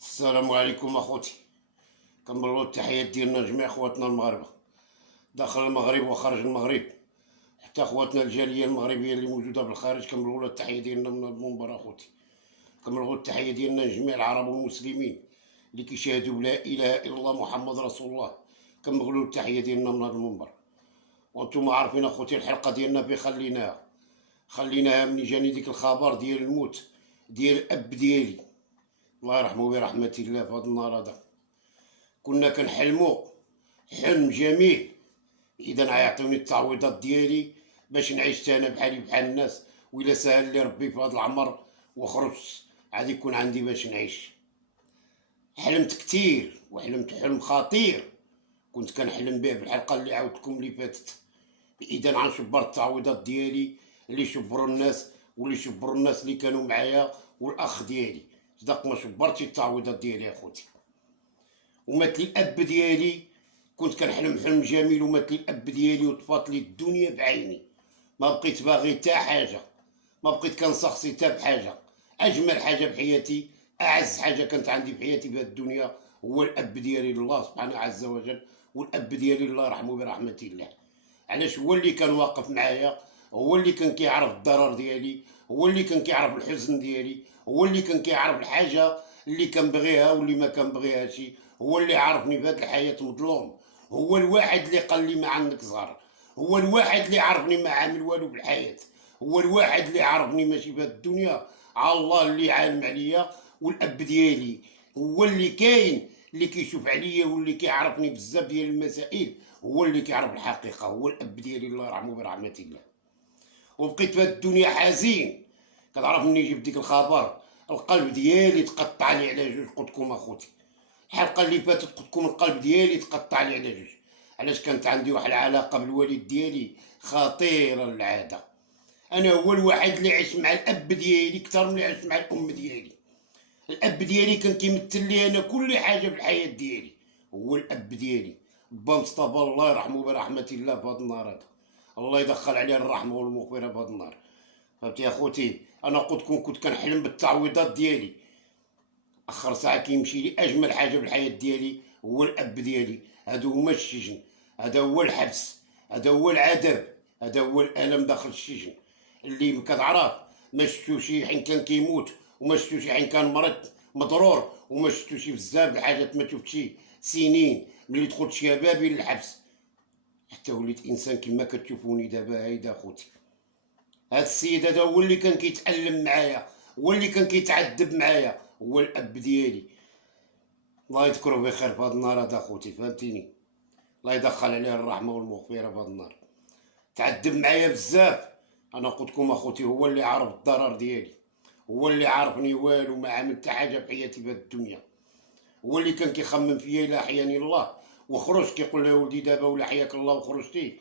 السلام عليكم اخوتي. كنبلغوا التحيات ديالنا لجميع خواتنا المغاربه داخل المغرب وخارج المغرب، حتى خواتنا الجاليه المغربيه اللي موجوده بالخارج كنبلغوا لها التحيه ديالنا من المنبر اخوتي. كنبلغوا التحيه ديالنا لجميع العرب والمسلمين اللي كيشاهدوا بلا اله الا الله محمد رسول الله. كنبلغوا التحيه ديالنا من هذا المنبر. وانتم عارفين اخوتي الحلقه ديالنا خليناها من جاني ديك الخبر ديال الموت ديال الاب ديالي، الله يرحمه برحمة الله. في هذا النهار هذا كنا كنحلمو حلم جميل، اذا غيعطيوني التعويضات ديالي باش نعيش انا بحالي بحال الناس، وإلا سهل لي ربي في هذا العمر وخرجت غادي يكون عندي باش نعيش. حلمت كتير وحلمت حلم خطير كنت كنحلم به بالحلقه اللي عاودتكم اللي فاتت. اذا غنشبر التعويضات ديالي اللي شبروا الناس واللي شبروا الناس اللي كانوا معايا والاخ ديالي. صدق ما شبرتش التعويضات ديالي اخوتي. ومات لي الاب ديالي، كنت كنحلم حلم جميل ومات لي الاب ديالي وطفات لي الدنيا بعيني. ما بقيت باغي حتى حاجه، ما بقيت كنسخسي حتى بحاجه. اجمل حاجه بحياتي، اعز حاجه كانت عندي بحياتي في الدنيا هو الاب ديالي الله سبحانه عز وجل، والاب ديالي الله يرحمه برحمه الله. علاش؟ هو اللي كان واقف معايا، هو اللي كان كيعرف الضرر ديالي، هو اللي كان كيعرف الحزن ديالي، هو اللي كان كيعرف الحاجه اللي كنبغيها واللي ما كنبغيهاش، هو اللي عرفني في هذه الحياه مظلوم، هو الواحد اللي قال لي ما عندك صغر، هو الواحد اللي عرفني ما عامل والو بالحياه، هو الواحد اللي عرفني ماشي في هذه الدنيا على الله اللي عالم عليا. والاب ديالي هو اللي كاين، اللي كيشوف عليا واللي كيعرفني بزاف ديال المسائل، هو اللي كيعرف الحقيقه، هو الاب ديالي الله يرحمه برحمه الله. وبقيت في هذه الدنيا حزين. كتعرف مني جبت ديك الخبر القلب ديالي تقطع لي على جوج. قلتلكم اخوتي الحلقه اللي فاتت قلتلكم القلب ديالي تقطع لي على جوج. علاش؟ كانت عندي واحد العلاقه بالوالد ديالي خطيره للعاده. انا هو الواحد اللي عشت مع الاب ديالي اكثر من اللي عشت مع الام ديالي. الاب ديالي كان كيمثل لي انا كل حاجه في الحياه ديالي، هو الاب ديالي. با مصطفى الله يرحمه برحمه الله في هذا النهار هذا، الله يدخل عليه الرحمه والمغفره في هذا النهار. فهمتي يا اخوتي؟ انا قلتلكم كنت كنحلم بالتعويضات ديالي. اخر ساعه كيمشي لي اجمل حاجه بالحياه ديالي هو الاب ديالي. هادو هما السجن، هذا هو الحبس، هذا هو العذاب، هذا هو الالم داخل السجن اللي كتعرف. ما شفتوش حين كان كيموت، وما شفتوش حين كان مرض مضرور، وما شفتوش بزاف الحاجات ما شفتش سنين ملي دخلت شبابي للحبس حتى وليت انسان كما كتشوفوني دابا. هيدا اخوتي هاد السيد هذا هو اللي كان كيتألم معايا، هو اللي كان كيتعذب معايا، هو الاب ديالي. الله يذكره بخير في هذا النهار هذا اخوتي، فهمتيني؟ الله يدخل عليه الرحمه والمغفره في هذا النهار. تعذب معايا بزاف. انا قلت لكم اخوتي هو اللي عارف الضرر ديالي، هو اللي عارفني والو ما عملت حتى حاجه بحياتي في الدنيا، هو اللي كان كيخمم فيا الا احياني الله وخرجت. كيقول له ولدي دابا ولا حياك الله وخرجتي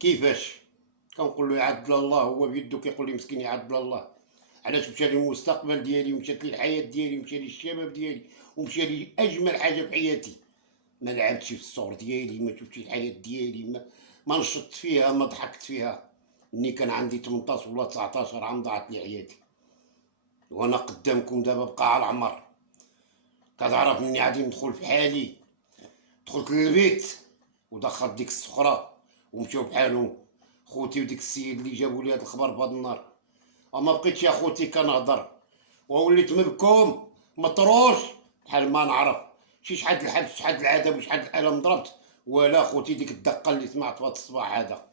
كيفاش؟ كنقول له يعدل الله، هو بيدو. كيقول لي مسكين يعدل الله. علاش؟ مشى لي المستقبل ديالي، ومشات لي الحياه ديالي، ومشى لي الشباب ديالي، ومشى لي اجمل حاجه في حياتي. ما لعبتش في الصور ديالي، ما شفتش الحياه ديالي، ما نشطت فيها، ما ضحكت فيها. ملي كان عندي 18 ولا 19 عام ضاعت لي حياتي، وانا قدامكم دابا بقى على العمر. كتعرف مني غادي ندخل في حالي. دخلت للبيت ودخلت ديك السخره ومشاو بحالهم خوتي وديك السيد اللي جابوا لي هذا الخبر في هذا النهار. وما بقيتش يا خوتي كنهضر، ووليت مبكوم مطروش بحال ما نعرف شحال الحبس، شحال العذاب، وشحال الالم ضربت. ولا خوتي ديك الدقه اللي سمعت في هذا الصباح هذا،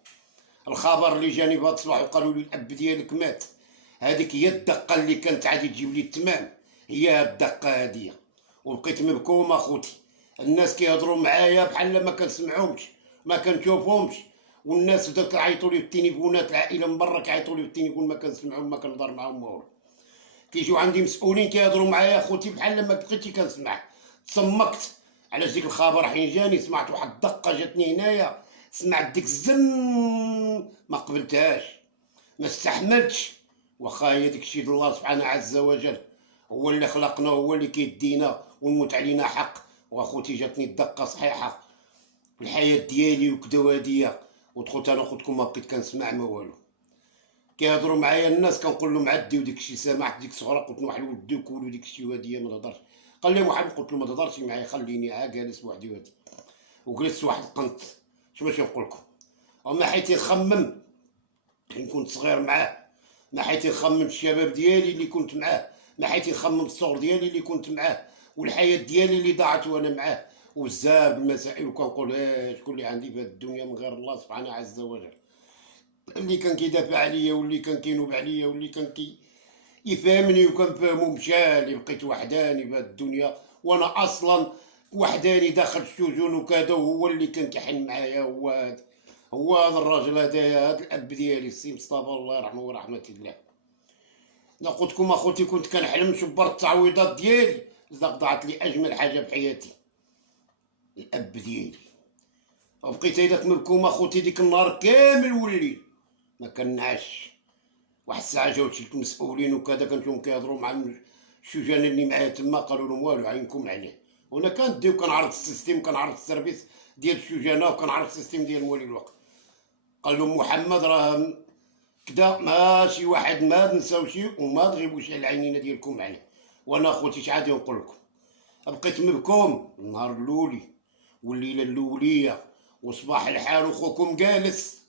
الخبر اللي جاني في هذا الصباح وقالوا لي الاب ديالك مات، هذيك هي الدقه اللي كانت عادي تجيب لي التمام، هي الدقه هذه. وبقيت مبكوم اخوتي. الناس كيهضروا معايا بحال ما كنسمعهمش، ما كنشوفهمش. والناس بداو كيعيطوا لي في التليفونات، العائله من برا كيعيطوا لي في التليفون، ما كنسمعهم، ما كنهضر معاهم والو. كيجيو عندي مسؤولين كيهضروا معايا اخوتي بحال ما بقيتش كنسمع. تصمكت. علاش؟ ديك الخبر حين جاني سمعت واحد الدقه جاتني هنايا، سمعت ديك الزن ما قبلتهاش، ما استحملتش. واخا هي ديك الشيء الله سبحانه عز وجل هو اللي خلقنا، هو اللي كيدينا والموت علينا حق. واخوتي جاتني الدقه صحيحه في الحياه ديالي وكدا وهاديه. ودخلت انا قلت لكم ما بقيت كنسمع ما والو. كيهضروا معايا الناس كنقول لهم عديو ديك الشيء. سمعت ديك الصغرى قلت نوح ولدي وكولوا ديك الشيء وهاديه ما نهضرش. قال لي محمد، قلت له ما تهضرش معايا، خليني جالس بوحدي وهادي. وجلست واحد القنت، شنو باش نقول لكم، اما حيت نخمم حين كنت صغير معاه، ما حيت نخمم الشباب ديالي اللي كنت معاه، ما حيت نخمم الصغر ديالي اللي كنت معاه، والحياه ديالي اللي ضاعت وانا معاه، وبزاف المسائل. وكنقول شكون اللي عندي في هذه الدنيا من غير الله سبحانه عز وجل، اللي كان كيدافع عليا واللي كان كينوب عليا واللي كان يفهمني وكنفهمو. مشى بقيت وحداني في هذه الدنيا، وانا اصلا وحداني داخل السجون وكذا، وهو اللي كان كيحن معايا. هو هذا الراجل هذايا، هذا الاب ديالي السي مصطفى الله يرحمه ورحمه الله. انا قلت لكم اخوتي كنت كنحلم نشبر التعويضات ديالي، لذاك ضاعت لي اجمل حاجه بحياتي، الاب ديالي. وبقيت هيداك مركوم اخوتي ديك النهار كامل والليل ما كنعش. واحد الساعه جاو شي مسؤولين وكذا، كنشوفهم كيهضروا مع الشجان اللي معايا تما، قالوا لهم والو عينكم عليه. وانا كنديو كنعرض السيستيم، كنعرض السيرفيس ديال الشجانه، وكنعرض السيستيم ديال موالي الوقت. قال لهم محمد راه كدا ماشي واحد ما نساوشي وما تغيبوش على العينينه ديالكم عليه. وانا اخوتي شحال نقول لكم، بقيت مبكوم النهار الاولي والليله الاوليه، وصباح الحال وخوكم جالس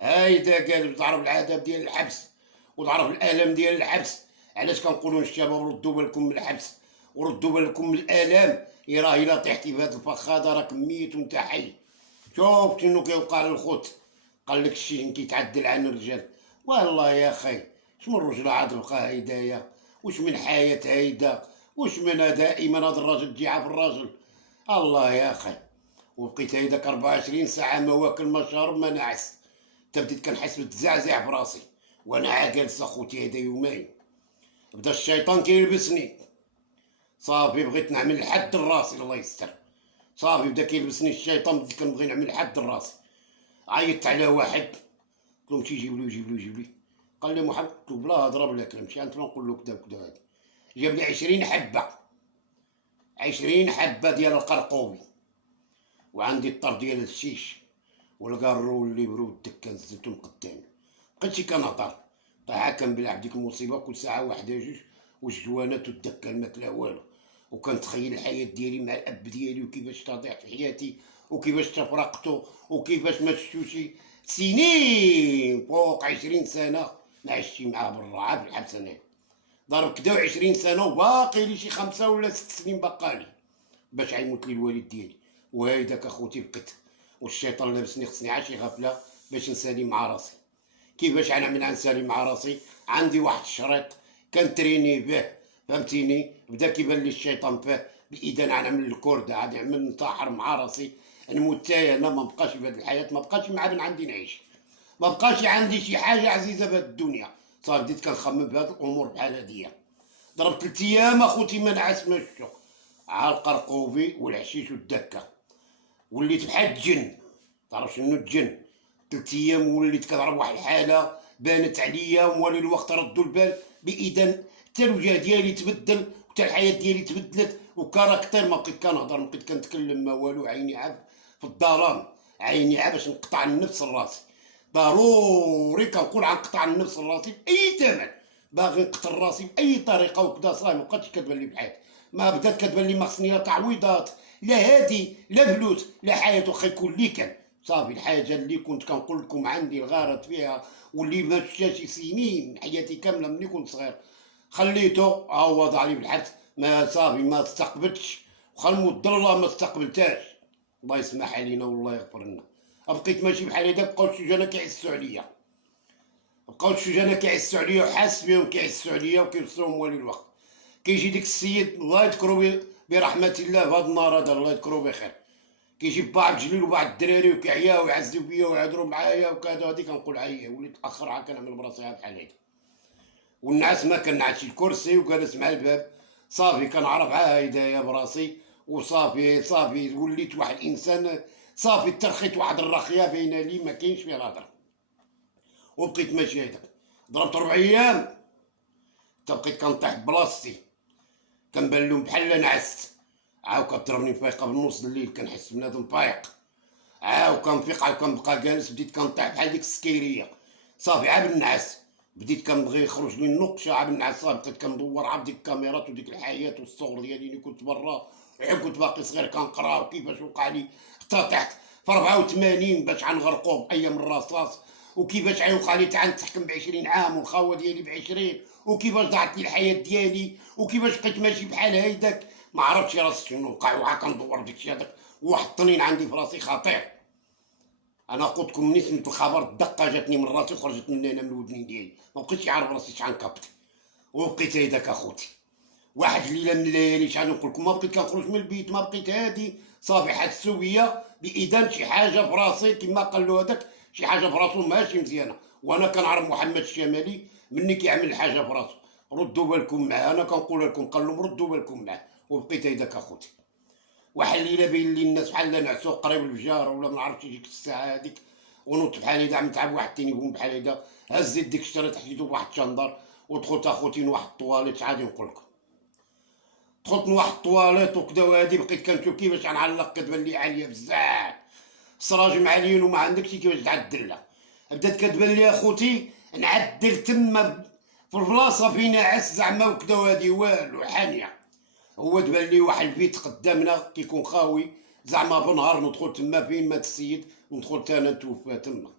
هايدا جالس، تعرف العذاب ديال الحبس وتعرف الالم ديال الحبس. علاش كنقولوا للشباب ردوا بالكم من الحبس وردوا بالكم من الالام؟ راه الا طيحتي في هاد الفخاده راك ميت وانت حي. شوف شنو كيوقع للخوت، قال لك الشيء كيتعدل عن الرجال. والله يا اخي شنو الرجل عاد بقى هيدايا، واش من حياه هيدا، واش من دائما هذا الراجل تجي في الراجل. الله يا اخي. وبقيت هيداك 24 ساعه ما واكل ما شارب ما نعس، حتى بديت كنحس بالتزعزع في راسي وانا جالس اخوتي هذا يومين. بدا الشيطان كيلبسني، صافي بغيت نعمل الحد لراسي الله يستر. صافي بدا كيلبسني الشيطان، بديت كنبغي نعمل الحد لراسي. عيطت على واحد قلت له مشي جيب لي. قال لي محمد، قلت له بلا هضره بلا كلام، مشي انت نقول له كدا وكدا. هادي جاب لي 20 حبه، 20 حبه ديال القرقوبي، وعندي الطر ديال الشيش والقارو والليبرو والدكه نزلتهم قدامي. مبقيتش كنهضر، طايحه كنبلع بديك المصيبه كل ساعه واحده جوج، والجوانات والدكه ما كلا والو. وكنتخيل الحياه ديالي مع الاب ديالي وكيفاش تضيعت في حياتي وكيفاش تفرقتو وكيفاش ما شفتوش سنين فوق 20 سنه ما عشتي معاه برا في الحبس. انا ضرب كدا 20 سنه وباقي لي شي 5 ولا 6 سنين بقالي باش عيموت لي الوالد ديالي. وهيداك اخوتي بقيت والشيطان لابسني، خصني عا شي غفله باش نسالي مع راسي. كيفاش غنعمل نسالي مع راسي؟ عندي واحد الشريط كنتريني به، فهمتيني؟ بدا كيبان لي الشيطان فيه باذا غنعمل الكورده، غادي نعمل نطاحر مع راسي نموت تاي انا. ما بقاش في هذه الحياه، ما بقاش مع بن عندي نعيش، ما بقاش عندي شي حاجه عزيزه في هذه الدنيا. صافي بديت كنخمم في هذه الامور بحال هادية. ضربت 3 ايام اخوتي ما نعس ما شفتو، على القرقوبي والعشيش والدكه. وليت بحال الجن، تعرف شنو الجن؟ 3 ايام وليت كنهرب واحد الحاله بانت عليا، وموالي الوقت ردوا البال باذا حتى الوجه ديالي تبدل وحتى الحياه ديالي تبدلت وكاركتير. ما بقيت كنهضر، ما بقيت كنتكلم ما والو، عيني عاب في الظلام، عيني عاب باش نقطع النفس لراسي. ضروري كنقول عن قطع النفس لراسي باي ثمن، باغي نقتل راسي باي طريقه وكذا. صافي ما بقاتش كتبان لي بحياتي، ما بدات كتبان لي ما خصني لا تعويضات لا هادي لا فلوس لا حياه، واخا يكون لي كان. صافي الحاجه اللي كنت كنقول لكم عندي الغرض فيها واللي ما شفتهاش سنين حياتي كامله ملي كنت صغير، خليته عوض علي بالحبس. ما صافي ما استقبلتش، وخا الموت الله ما استقبلتهاش. الله يسمح علينا والله يغفر لنا. بقيت ماشي بحال هكا، بقاو السجناء كيعسوا عليا، بقاو السجناء كيعسوا عليا وحاس بهم كيعسوا عليا وكيوصلوا موالي الوقت. كيجي ديك السيد الله يذكرو برحمة الله في هذا النهار هذا الله يذكرو بخير، كيجي بعض الجليل وبعض الدراري وكيعياو ويعزيو بيا ويهضروا معايا وكذا. هادي كنقول عيا وليت اخر عا كنعمل براسي بحال هادي، والنعاس ما كنعسش، الكرسي وجالس مع الباب. صافي كنعرف هيدايا براسي. وصافي صافي وليت واحد الانسان، صافي ترخيت واحد الرخيه بين لي ما كاينش فيها الهضره. وبقيت ماشي هكذا، ضربت 4 ايام حتى بقيت كنطيح بلاصتي، كنبان لهم بحال نعست. عاو كضربني فايقه بنص الليل، كنحس بنادم فايق، عاو كنفيق عاو كنبقى جالس، بديت كنطيح بحال ديك السكيريه. صافي عا بالنعاس بديت كنبغي يخرج لي النق شعب النعاسه، بقيت كندور عا ديك الكاميرات وديك الحياه والصور ديالي اللي كنت برا، غير كنت باقي صغير كنقرا وكيفاش وقع لي حتى طحت في 84 باش غنغرقو بايام الرصاص، وكيفاش غيوقع لي تنتحكم ب20 عام والخاوه ديالي ب20، وكيفاش ضاعت لي الحياه ديالي، وكيفاش بقيت ماشي بحال هيداك. ما عرفتش راسي شنو وقع، وعا كندور داكشي هذاك. واحد الطنين عندي في راسي خطير. انا قلتلكم مني سمعت الخبر الدقه جاتني من راسي وخرجت من هنا من الودنين ديالي، ما بقيتش عارف راسي شحال كابتي. وبقيت هيداك اخوتي واحد الليله من الليالي شحال نقول لكم ما بقيت كنخرج من البيت، ما بقيت هادي صافي حسوا بيا باذان شي حاجه في راسي كما قال له هذاك، شي حاجه في راسو ماشي مزيانه. وانا كنعرف محمد الشمالي مني كيعمل حاجه في راسو ردوا بالكم معاه، انا كنقول لكم قال لهم ردوا بالكم معاه. وبقيت هيداك اخوتي. واحد الليله بين لي الناس بحال نعسو قريب الفجار ولا ما عرفتش ديك الساعه هذيك، ونوضت بحال هيدا عم تعب واحد التليفون بحال هيدا، هزيت ديك الشريط حطيتو بواحد الشندر ودخلت اخوتي نواحد الطواليت عادي نقول لكم. دخلت نواحد الطواليت وكدا وهادي بقيت كنشوف كيفاش غنعلق، كتبان لي عاليه بزاف السراج معليين وما عندكش كيفاش تعدلها. بدات كتبان لي اخوتي نعدل تما في البلاصه فين عس زعما وكدا وهادي والو حانيه. هو تبان لي واحد البيت قدامنا كيكون خاوي زعما بنهار ندخل تما فين مات السيد، وندخل انا نتوفى تما.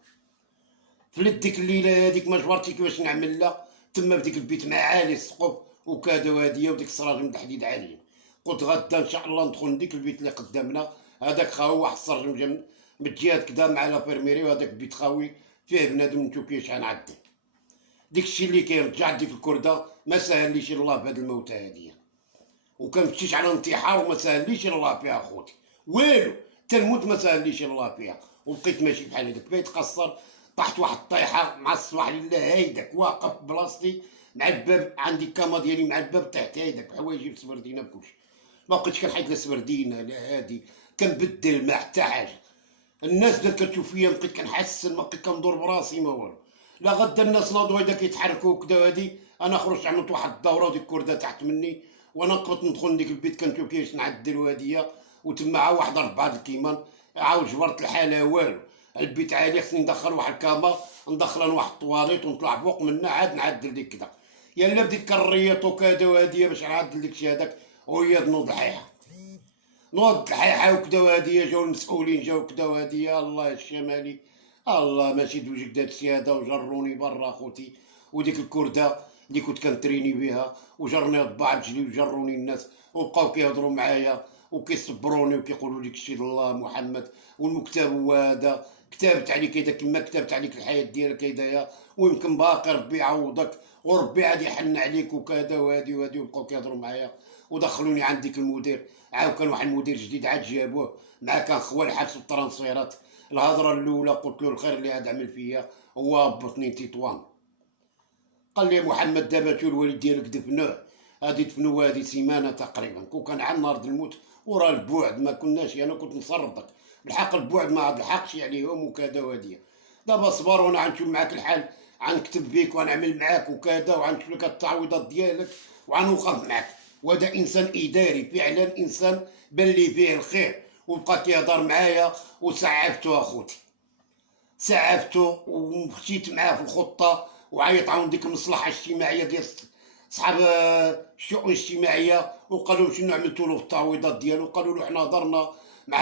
فلت ديك الليله هذيك ما جبرتي كيفاش نعمل لا، تما بديك البيت معالي السقف وكذا وهاديه وديك السراج من الحديد عاليين. قلت غدا ان شاء الله ندخل لديك البيت اللي قدامنا هذاك خاوي، واحد السراج من الجهات كدا مع لافيرميري، وهذاك البيت خاوي فيه بنادم نشوف كيفاش غنعدل. ديك الشيء اللي كاين رجعت ديك الكرده ما سهليش الله بهاد الموتى هاديه، وكنمشيش على انتحار وما سهليش الله فيها اخوتي والو، تنموت ما سهليش الله فيها. وبقيت ماشي بحال هذاك بقيت قصر، طحت واحد الطيحه مع الصباح لله هيداك واقف بلاصتي مع الباب، عندي الكاما ديالي مع الباب، طحت هيداك حوايجي بسبردينه بكلشي، ما بقيتش كنحيد لا سبردينه لا هادي، كنبدل ما حتى حاجه. الناس بدات كتشوف فيا بقيت كنحسن، ما بقيت كندور براسي ما والو. لا غدا الناس ناضوا هيدا كيتحركوا وكدا وهادي، انا خرجت عملت واحد الدوره وديك الكرده تحت مني، وانا قبت ندخل لديك البيت كنشوف كيفاش نعدل وهاديه، وتما عا واحد 4 الكيمان عاود جبرت الحاله والو. البيت عالي خصني ندخل واحد الكاما، ندخل واحد الطواليت ونطلع فوق منها عاد نعدل ديك كدا. يلا بديت كنريط وكذا وهاديه باش نعدل داكشي هذاك، وهي نوض الحيحه نوض الحيحه وكدا وهاديه. جاو المسؤولين جاو كدا وهاديه الله الشمالي الله ماشي دوجك داك الشيء هذا، وجروني برا خوتي. وديك الكرده اللي كنت كنتريني بها وجرني طباع رجلي وجروني الناس، وبقاو كيهضروا معايا وكيصبروني وكيقولوا لي كشي الله محمد والمكتب هو هذا، كتبت عليك هذا كما كتبت عليك الحياه ديالك هدايا، ويمكن باقي ربي يعوضك وربي عاد يحن عليك وكذا وهادي وهادي. وبقاو كيهضروا معايا ودخلوني عند ديك المدير. عاود كان واحد المدير جديد عاد جابوه مع كان خوال الحبس بالترانسفيرات. الهضره الاولى قلت له الخير اللي عاد عمل فيا هو هبطني تطوان. قال لي محمد دابا تو الوالد ديالك دفنوه، غادي دفنوه هادي سيمانه تقريبا، كون كان عن نهار الموت وراه البعد ما كناش، انا كنت نصرفك بالحق البعد ما لحقش عليهم وكذا وهاديه. دابا صبر وانا غنشوف معاك الحال، غنكتب بيك وغنعمل معاك وكذا، وغنشوف لك التعويضات ديالك وغنوقف معاك. وهذا انسان اداري فعلا، انسان بان لي فيه الخير، وبقى كيهضر معايا وسعفته اخوتي، سعفته ومشيت معاه في الخطه. وعيط عاون ديك المصلحه الاجتماعيه ديال صحاب الشؤون الاجتماعيه، وقالوا لهم شنو عملتوا له في التعويضات ديالو. قالوا له حنا هضرنا مع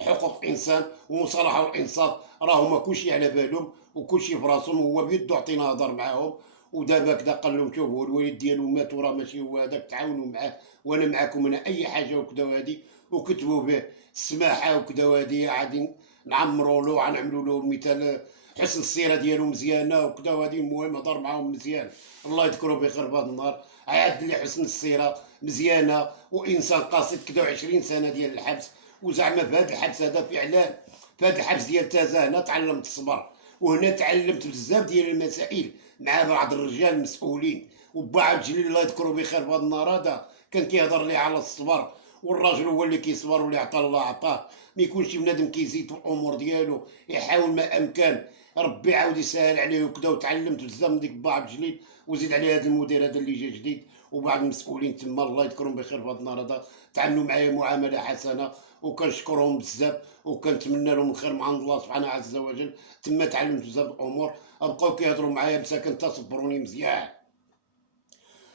حقوق الانسان ومصالحه والانصاف، راهم ما كلشي على بالهم وكلشي في راسهم، وهو بيدو عطينا هضر معاهم. ودابا كدا قال لهم شوفوا الوالد ديالو مات وراه ماشي هو هذاك، تعاونوا معاه وانا معاكم انا اي حاجه وكدا وهادي. وكتبوا به السماحه وكدا وهادي، عادي نعمروا له غنعملوا له مثال حسن السيره ديالو مزيانه وكدا وهادي. المهم هضر معاهم مزيان الله يذكره بخير في هذا النهار، عاد لي حسن السيره مزيانه وانسان قاصد كدا 20 سنه ديال الحبس. وزعما في هذا الحبس هذا فعلا، في هذا الحبس ديال تازه هنا تعلمت الصبر، وهنا تعلمت بزاف ديال المسائل مع بعض الرجال المسؤولين. وبعض جليل الله يذكره بخير في هذا النهار هذا كان كيهضر لي على الصبر، والراجل هو اللي كيصبر واللي عطى الله عطاه. ما يكونش بنادم كيزيد في الامور ديالو، يحاول ما امكن ربي عاود يسهل عليه وكذا. وتعلمت بزاف من ديك بعض جليل، وزيد عليه هذا المدير هذا اللي جا جديد وبعض المسؤولين تما الله يذكرهم بخير في هذا النهار هذا. تعاملوا معايا معامله حسنه، وكنشكرهم بزاف، وكنتمنى لهم الخير من عند الله سبحانه عز وجل. تما تعلمت بزاف الامور. بقاو كيهضروا معايا مساكن، تصبروني مزيان،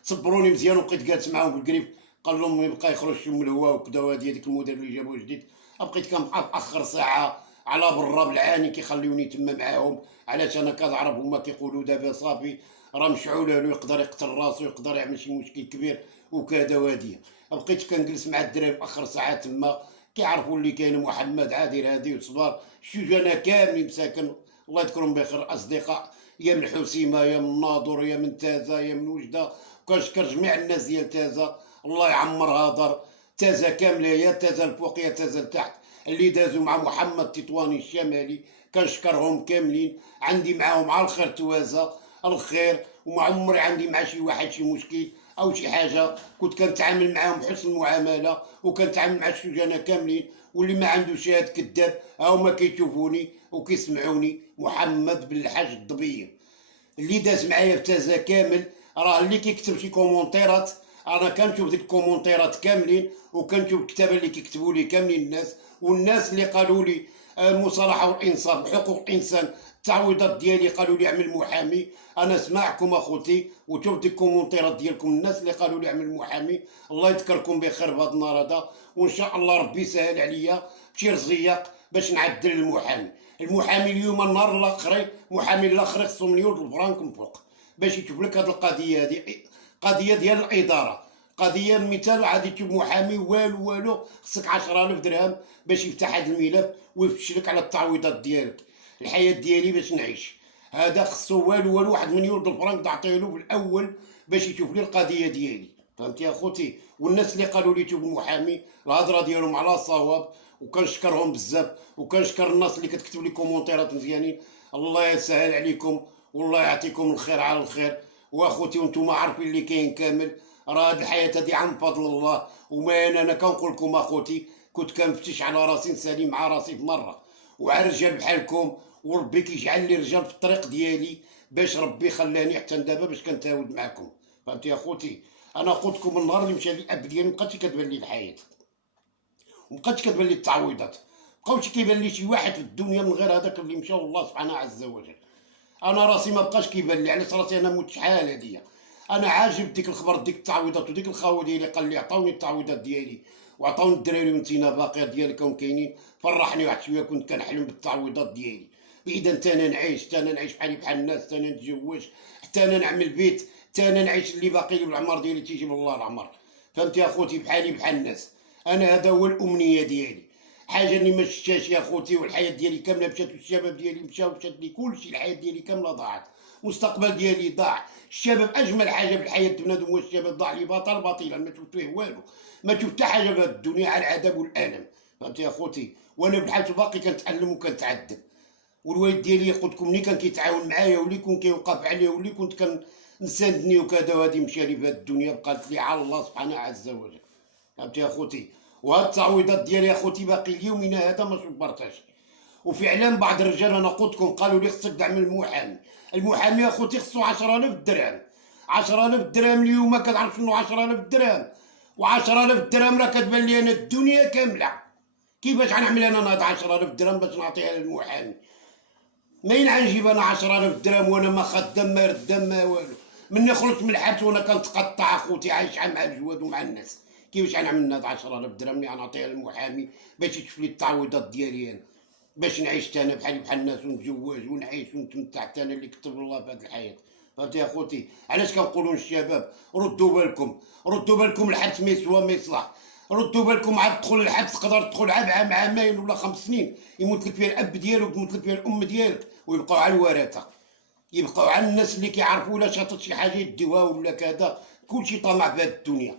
صبروني مزيان. وبقيت جالس معاهم بالقريب، قال لهم يبقى يخرج شي من الهواء وكذا، وهادي هذيك المدير اللي جابوه جديد. بقيت كنبقى اخر ساعه على برا بالعاني، كيخليوني تما معاهم. علاش؟ انا كنعرف هما كيقولوا دابا صافي راه مشعول له، يقدر يقتل راسو، يقدر يعمل شي مشكل كبير وكذا وهادي. بقيت كنجلس مع الدراري في اخر ساعه تما، كيعرفوا اللي كاين محمد عادل هادي وصبار الشجناء كاملين مساكن، الله يذكرهم بخير، اصدقاء يا من حسيمه، يا من ناظور، يا من تازه، يا من وجده. كنشكر جميع الناس ديال تازه، الله يعمرها دار تازه كامله، يا تازه الفوق يا تازه التحت، اللي دازوا مع محمد التطواني الشمالي. كنشكرهم كاملين، عندي معاهم على الخير توازه الخير، وما عمري عندي مع شي واحد شي مشكل او شي حاجه. كنت كنتعامل معاهم بحسن المعامله، وكنتعامل مع السجناء كاملين. واللي ما عنده شهاد كذاب، هاهما كيشوفوني وكيسمعوني. محمد بن الحاج الضبيب اللي داز معايا بتازا كامل، راه اللي كيكتب شي كومونتيرات، انا كنشوف ديك الكومونتيرات كاملين، وكنشوف الكتابه اللي كيكتبوا لي كاملين الناس. والناس اللي قالوا لي المصالحه والانصاف بحقوق الانسان، التعويضات ديالي قالوا لي اعمل محامي. انا سمعكم اخوتي، وشوف ديك الكومونتيرات ديالكم، الناس اللي قالوا لي اعمل محامي، الله يذكركم بخير بهذا النهار هذا. وان شاء الله ربي يسهل عليا بشي رزيق باش نعدل المحامي. المحامي اليوم النهار الاخر، محامي الاخر خصو مليون الفرانك من فوق باش يشوف لك هذه القضيه هذه، قضيه ديال الاداره. قضيه مثال عادي تجيب محامي والو والو، خصك 10000 درهم باش يفتح هذا الملف ويفتش لك على التعويضات ديالك، الحياه ديالي باش نعيش. هذا خصو والو والو 1 مليون الفرانك تعطيه له بالاول باش يشوف لي القضيه ديالي. فهمتي يا خوتي؟ والناس اللي قالوا لي تجيب المحامي، الهضره ديالهم على صواب، وكنشكرهم بزاف. وكنشكر الناس اللي كتكتب لي كومونتيرات مزيانين. الله يسهل عليكم، والله يعطيكم الخير على الخير. واخوتي وانتم عارفين اللي كاين كامل، راه هاد الحياه هادي عن فضل الله. وما انا كنقول لكم اخوتي، كنت كنفتش على راسي نسالي مع راسي في مره، وعلى رجال بحالكم، وربي كيجعل لي رجال في الطريق ديالي، باش ربي خلاني حتى دابا باش كنتعاود معكم. فهمتي يا خوتي؟ انا قلت لكم النهار اللي مشى لي الاب ديالي مبقاتش كتبان لي الحياه، ومبقاتش كتبان لي التعويضات، مبقاوش كيبان لي شي واحد في الدنيا من غير هذاك اللي مشى الله سبحانه عز وجل. انا راسي ما بقاش كيبان لي، علاش راسي انا موت شحال هاديه. انا عاجب ديك الخبر، ديك التعويضات، وديك الخاوه ديالي قال لي عطاوني التعويضات ديالي، وعطاوني الدراري وانتينا باقي ديالكم كاينين. فرحني واحد شويه، كنت كنحلم بالتعويضات ديالي. اذا حتى انا نعيش، حتى انا نعيش بحالي بحال الناس، حتى انا نتزوج، حتى انا نعمل بيت، حتى انا نعيش اللي باقي لي بالعمر ديالي تيجيب الله العمر. فهمت يا خوتي؟ بحالي بحال الناس. انا هذا هو الامنيه ديالي، حاجه اللي ما شفتهاش يا خوتي. والحياه ديالي كامله مشات، والشباب ديالي مشاو، مشات لي كلشي، الحياه ديالي كامله ضاعت، المستقبل ديالي ضاع. الشباب اجمل حاجه بالحياه بنادم هو الشباب، ضاع لي بطل باطلا، ما شفت فيه والو، ما شفت حتى حاجه في الدنيا على العذاب والالم. فهمت يا خوتي؟ وانا بحال باقي كنتعلم وكنتعذب. والوالد ديالي قلت لكم ملي كان كيتعاون معايا، واللي كون كيوقف عليا، واللي كنت كنساندني وكذا، وهادي مشى لي في هاد الدنيا، بقات لي على الله سبحانه عز وجل. فهمت يا خوتي؟ وهاد التعويضات ديالي يا خوتي باقي اليومنا هذا ما صبرتهاش. وفعلا بعض الرجال انا قلت لكم قالوا لي خصك تعمل المحامي. المحامي يا خوتي خصو 10000 درهم. 10000 درهم اليوم كتعرف شنو 10000 درهم؟ و10000 درهم راه كتبان لي انا الدنيا كامله. كيفاش غنعمل انا هاد 10000 درهم باش نعطيها للمحامي؟ منين غنجيب انا 10000 درهم وانا ما خدام ما ردام ما والو؟ مني خرجت من الحبس وانا كنتقطع اخوتي، عايش مع الجواد ومع الناس. كيفاش غنعمل هاد 10000 درهم اللي غنعطيها للمحامي باش يشوف لي التعويضات ديالي انا، باش نعيش انا بحالي بحال الناس، ونتزوج ونعيش ونتمتع حتى انا اللي كتب الله في هاد الحياه. فهمتي يا خوتي؟ علاش كنقولوا للشباب ردوا بالكم، ردوا بالكم، الحبس ما يسوى ما يصلح. ردوا بالكم، عاد تدخل الحبس تقدر تدخل عام عامين ولا 5 سنين، يموت لك فيها الاب ديالك ويموت لك فيها الام ديالك، ويبقاو على الورثه، يبقاو على الناس اللي كيعرفوا ولا شاطط شي حاجه يديوها ولا كذا. كلشي طمع في هاد الدنيا،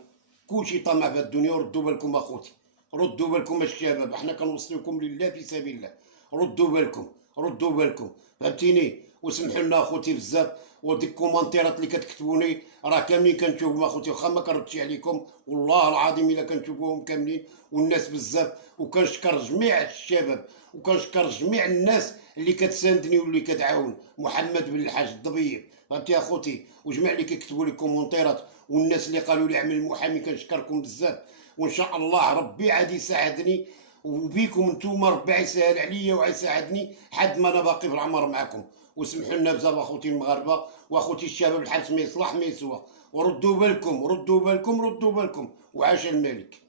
كلشي طمع في هاد الدنيا. وردوا بالكم اخوتي، ردوا بالكم الشباب، احنا كنوصيكم لله في سبيل الله، ردوا بالكم، ردوا بالكم. فهمتيني؟ وسمحوا لنا اخوتي بزاف. وديك الكومنتيرات اللي كتكتبوني راه كاملين كنشوفهم اخوتي، واخا ما كنردش عليكم والله العظيم الا كنشوفوهم كاملين، والناس بزاف. وكنشكر جميع الشباب، وكنشكر جميع الناس اللي كتساندني واللي كتعاون. محمد بن الحاج الضبيب، فهمتي يا اخوتي؟ وجميع اللي كيكتبوا لي كومونتيرات، والناس اللي قالوا لي اعمل المحامي، كنشكركم بزاف. وان شاء الله ربي عاد يساعدني، وبيكم نتوما ربي يسهل عليا ويساعدني حد ما انا باقي في العمر معكم. وسمحوا لنا بزاف اخوتي المغاربه واخوتي الشباب، الحبس ما يصلح ما يسوى، وردوا بالكم ردوا بالكم ردوا بالكم، وعاش الملك.